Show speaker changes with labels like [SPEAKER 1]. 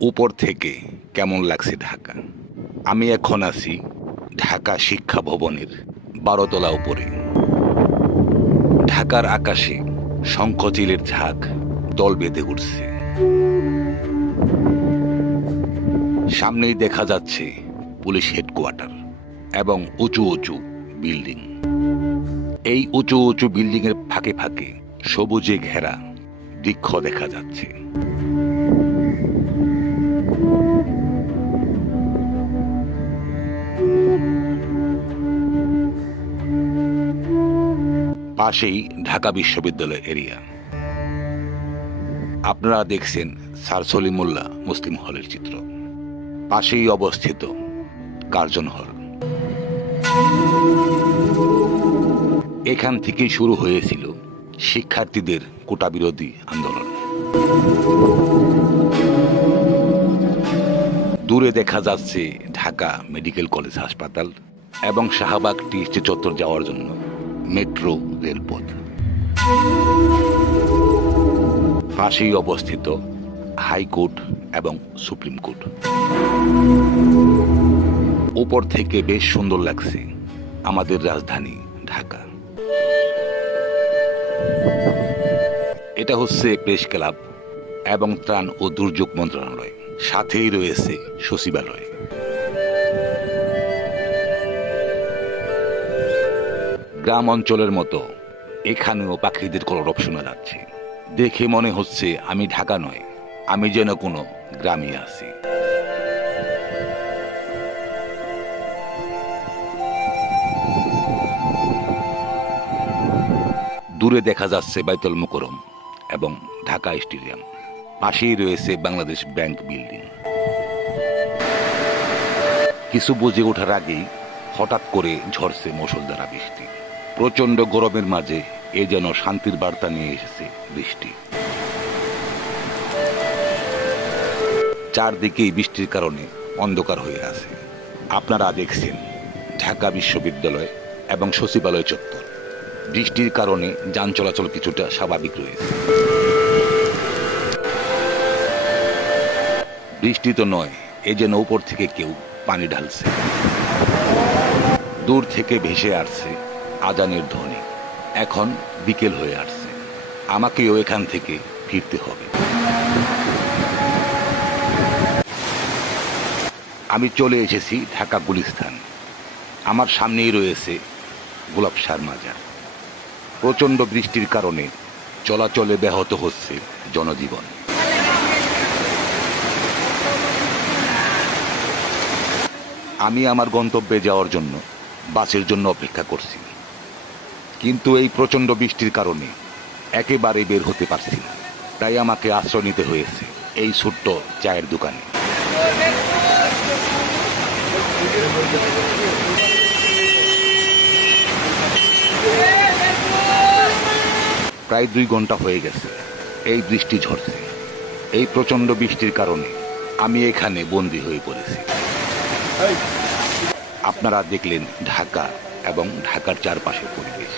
[SPEAKER 1] উপর থেকে কেমন লাগছে ঢাকা? আমি এখন আছি ঢাকা শিক্ষা ভবনের বারোতলা উপরে। ঢাকার আকাশে শঙ্খচিলের ঝাঁক দল বেঁধে উঠছে। সামনেই দেখা যাচ্ছে পুলিশ হেডকোয়ার্টার এবং উঁচু উঁচু বিল্ডিং। এই উঁচু উঁচু বিল্ডিং এর ফাঁকে ফাঁকে সবুজে ঘেরা বৃক্ষ দেখা যাচ্ছে। পাশেই ঢাকা বিশ্ববিদ্যালয় এরিয়া। আপনারা দেখছেন স্যার সলিমুল্লাহ মুসলিম হলের চিত্র। পাশেই অবস্থিত কার্জন হল। এখান থেকেই শুরু হয়েছিল শিক্ষার্থীদের কোটা বিরোধী আন্দোলন। দূরে দেখা যাচ্ছে ঢাকা মেডিকেল কলেজ হাসপাতাল এবং শাহবাগ টি চত্বর যাওয়ার জন্য। মেট্রো রেলপথ। পাশেই অবস্থিত হাইকোর্ট এবং সুপ্রিম কোর্ট। উপর থেকে বেশ সুন্দর লাগছে আমাদের রাজধানী ঢাকা। এটা হচ্ছে প্রেস ক্লাব এবং ত্রাণ ও দুর্যোগ মন্ত্রণালয়। সাথেই রয়েছে সচিবালয়। গ্রাম অঞ্চলের মতো। এখানেও পাখিদের কলরব শোনা যাচ্ছে। দেখে মনে হচ্ছে আমি ঢাকা নয় আমি যেন কোনো গ্রামে আছি। দূরে দেখা যাচ্ছে বাইতুল মুকরম এবং ঢাকা স্টেডিয়াম। পাশেই রয়েছে বাংলাদেশ ব্যাংক বিল্ডিং। কিছু বুঝে ওঠার আগেই হঠাৎ করে ঝরছে মুসলধারা বৃষ্টি। প্রচণ্ড গরমের মাঝে এ যেন শান্তির বার্তা নিয়ে এসেছে বৃষ্টি। চারদিকেই বৃষ্টির কারণে অন্ধকার হয়ে আছে। আপনারা দেখছেন ঢাকা বিশ্ববিদ্যালয় এবং সচিবালয় চত্বর। বৃষ্টির কারণে যান চলাচল কিছুটা স্বাভাবিক রয়েছে। বৃষ্টি তো নয়, এ যেন উপর থেকে কেউ পানি ঢালছে। দূর থেকে ভেসে আসছে আজানের ধ্বনি। এখন বিকেল হয়ে আসছে। আমাকেও এখান থেকে ফিরতে হবে। আমি চলে এসেছি ঢাকা গুলিস্থান আমার সামনেই রয়েছে গোলাপ সার মাজার প্রচণ্ড বৃষ্টির কারণে চলাচলে ব্যাহত হচ্ছে জনজীবন। আমি আমার গন্তব্যে যাওয়ার জন্য বাসের জন্য অপেক্ষা করছি। কিন্তু এই প্রচণ্ড বৃষ্টির কারণে একেবারে বের হতে পারছি না। তাই আমাকে আশ্রয় নিতে হয়েছে এই ছোট্ট চায়ের দোকানে। প্রায় দুই ঘণ্টা হয়ে গেছে। এই বৃষ্টি ঝরছে। এই প্রচণ্ড বৃষ্টির কারণে আমি এখানে বন্দী হয়ে পড়েছি। আপনারা দেখলেন ঢাকা এবং ঢাকার চারপাশের পরিবেশ।